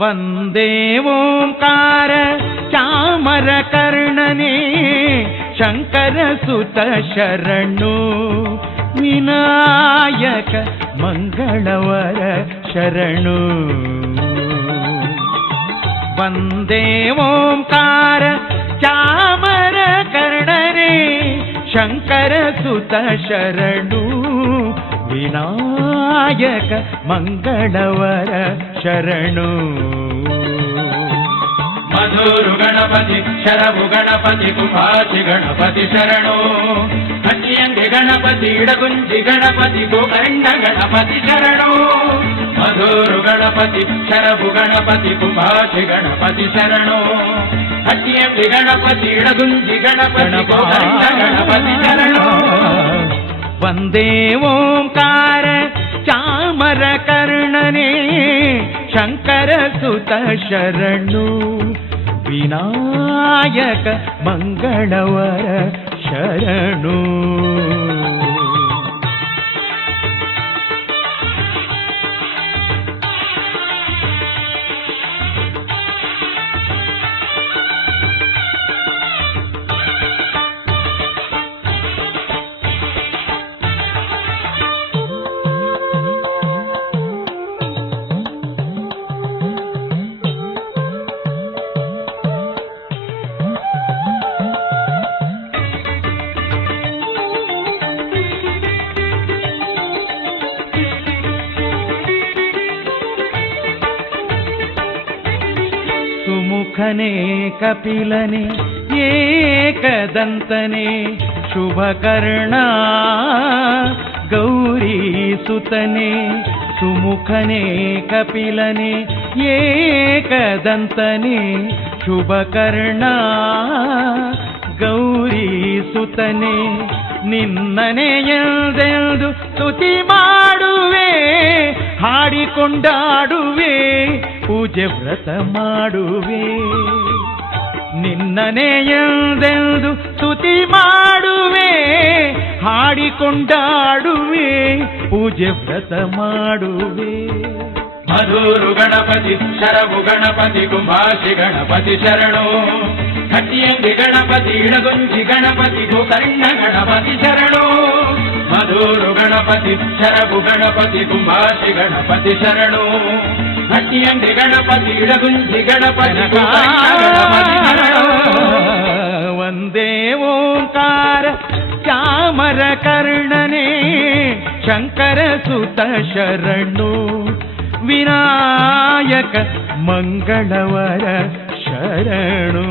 ವಂದೇ ಓಂಕಾರ ಚಾಮರಕರ್ಣನೇ ಶಂಕರ ಸುತ ಶರಣು ವಿನಾಯಕ ಮಂಗಳವರ ಶರಣು. ವಂದೇ ಓಂಕಾರ ಚಾಮರಕರ್ಣನೇ ಶಂಕರ ಸುತ ಶರಣು ವಿನಾಯಕ ಮಂಗಳವರ ಶರಣು. ಮಧುರು ಗಣಪತಿ ಶರಭು ಗಣಪತಿ ಕುಪಾಚಿ ಗಣಪತಿ ಶರಣು. ಹಟ್ಟಿಯಂಗೆ ಗಣಪತಿ ಇಡಗುಂಜಿ ಗಣಪತಿ ಗೋಕರ್ಣ ಗಣಪತಿ ಶರಣು. ಮಧುರು ಗಣಪತಿ ಶರಭು ಗಣಪತಿ ಕುಪಾಚಿ ಗಣಪತಿ ಶರಣು. ಹಟ್ಟಿಯಂಗೆ ಗಣಪತಿ ಇಡಗುಂಜಿ ಗಣಪತಿ ಗೋಕರ್ಣ ಗಣಪತಿ ಶರಣು. ವಂದೇ ಓಂಕಾರ ಚಾಮರಕರ್ಣನೇ ಶಂಕರ ಸುತ ಶರಣು ವಿನಾಯಕ ಮಂಗಳವರ ಶರಣು. ಸುಮುಖನೇ ಕಪಿಲನೆ ಏಕದಂತನೆ ಶುಭಕರ್ಣ ಗೌರಿ ಸುತನೆ. ಸುಮುಖನೇ ಕಪಿಲನೆ ಏಕದಂತನೆ ಶುಭಕರ್ಣ ಗೌರಿ ಸುತನೆ. ನಿನ್ನನೆ ಎಂದೆಂದು ಸ್ತುತಿ ಮಾಡುವೆ ಹಾಡಿಕೊಂಡಾಡುವೆ ಪೂಜೆ ವ್ರತ ಮಾಡುವೆ. ನಿನ್ನನೆ ಎಂದೆಂದು ಸ್ತುತಿ ಮಾಡುವೆ ಹಾಡಿಕೊಂಡಾಡುವೆ ಪೂಜೆ ವ್ರತ ಮಾಡುವೆ. ಮಧುರು ಗಣಪತಿ ಶರಭು ಗಣಪತಿ ಕುಂಭಾಷಿ ಗಣಪತಿ ಶರಣು. ಹಟ್ಟಿಯಂಗಿ ಗಣಪತಿ ಇಡಗುಂಜಿ ಗಣಪತಿ ಗೋಕರ್ಣ ಗಣಪತಿ ಶರಣು. ಮಧುರು ಗಣಪತಿ ಶರಭು ಗಣಪತಿ ಕುಂಭಾಷಿ ಗಣಪತಿ ಶರಣು. ಹಟ್ಟಿಯಂಗಿ ಗಣಪತಿ ಇಡಗುಂಜಿ ಗಣಪತಿ ಗೋಕರ್ಣ ಗಣಪತಿ ಶರಣು. ವಂದೇ ಓಂಕಾರ ಚಾಮರಕರ್ಣನೇ ಶಂಕರ ಸುತ ಶರಣು ವಿನಾಯಕ ಮಂಗಳವರ ಶರಣು.